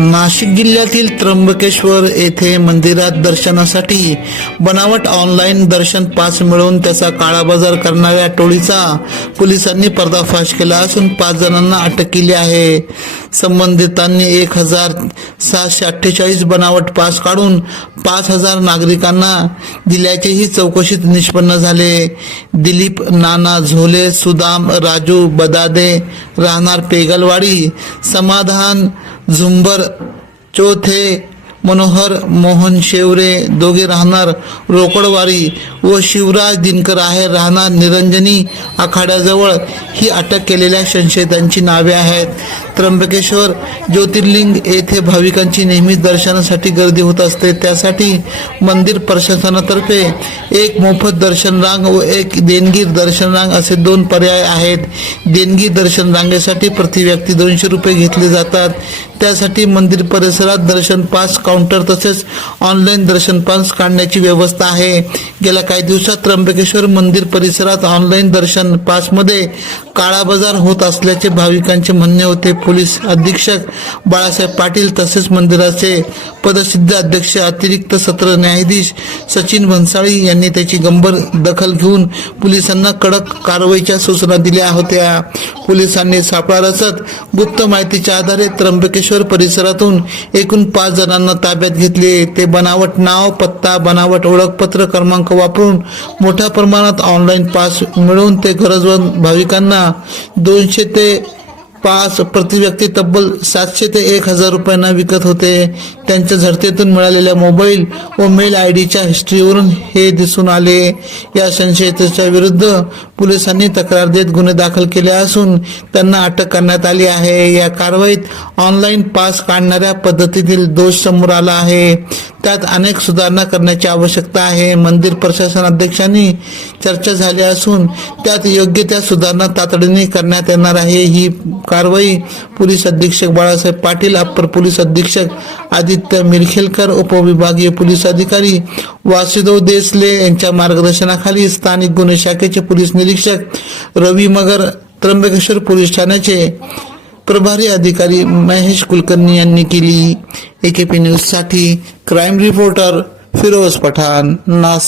नाशिक जिल्ह्यातील त्र्यंबकेश्वर येथे मंदिरात दर्शनासाठी बनावट ऑनलाईन दर्शन पास मिळवून त्याचा काळाबाजार करणाऱ्या टोळीचा पोलिसांनी पर्दाफाश केला असून पाच जणांना अटक केली आहे. संबंधितांनी एक हजार सहाशे अठ्ठेचाळीस बनावट पास काढून पाच हजार नागरिकांना दिल्याचेही चौकशीत निष्पन्न झाले. दिलीप नाना झोले सुदाम राजू बदादे राहणार पेगलवाडी समाधान झुंबर चौथे मनोहर मोहन शेवरे दोघे राहणार रोकडवारी व शिवराज दिनकर आहे राहणार निरंजनी आखाड्याजवळ. ही अटक केलेल्या संशयितांची नावे आहेत. त्र्यंबकेश्वर ज्योतिर्लिंग येथे भाविकांची नेहमीच दर्शनासाठी गर्दी होत असते. त्यासाठी मंदिर प्रशासनातर्फे एक मोफत दर्शन रांग व एक देणगीर दर्शन रांग असे दोन पर्याय आहेत. देणगी दर्शन रांगेसाठी प्रतिव्यक्ती दोनशे रुपये घेतले जातात. त्यासाठी मंदिर परिसरात दर्शन पास काउंटर तसेच ऑनलाईन दर्शन पास काढण्याची व्यवस्था आहे. गेल्या काही दिवसात त्र्यंबकेश्वर मंदिर परिसरात ऑनलाईन दर्शन पासमध्ये काळाबाजार होत असल्याचे भाविकांचे म्हणणे होते. पोलीस अधीक्षक बाळासाहेब पाटील तसेच मंदिराचे पदसिद्ध अध्यक्ष अतिरिक्त सत्र न्यायाधीश सचिन भन्साळी यांनी त्याची गंभीर दखल घेऊन पोलिसांना कडक कारवाईच्या सूचना दिल्या होत्या. पोलिसांनी सापळा रचत गुप्त माहितीच्या आधारे त्र्यंबकेश्वर परिसरातून एकूण पाच जणांना ताब्यात घेतले. ते बनावट नाव पत्ता बनावट ओळखपत्र क्रमांक वापरून मोठ्या प्रमाणात ऑनलाईन पास मिळवून ते गरजवंत भाविकांना दोनशे ते पाच प्रति व्यक्ती तब्बल सातशे ते एक हजार रुपयांना विकत होते. त्यांच्या झडतेतून मिळालेल्या मोबाईल व मेल आय डीच्या हिस्ट्रीवरून हे दिसून आले. या संशयिताच्या विरुद्ध पोलिसांनी तक्रार देत गुन्हे दाखल केले असून त्यांना अटक करण्यात आली आहे. या कारवाईत ऑनलाईन पास काढणाऱ्या पद्धतीतील दोष समोर आला आहे. त्यात अनेक सुधारणा करण्याची आवश्यकता आहे. मंदिर प्रशासन अध्यक्षांनी चर्चा झाली असून त्यात योग्य त्या सुधारणा तातडीने करण्यात येणार आहे. ही कारवाई पोलीस अधीक्षक बाळासाहेब पाटील अप्पर पोलीस अधीक्षक आदित्य मिरखेलकर उपविभागीय पोलीस अधिकारी वासुदेव देसले यांच्या मार्गदर्शनाखाली स्थानिक गुन्हे शाखेचे पोलीस निरीक्षक रवी मगर त्र्यंबकेश्वर पोलीस ठाण्याचे प्रभारी अधिकारी महेश कुलकर्णी यांनी केली. एकेपी न्यूजसाठी क्राईम रिपोर्टर फिरोज पठाण नास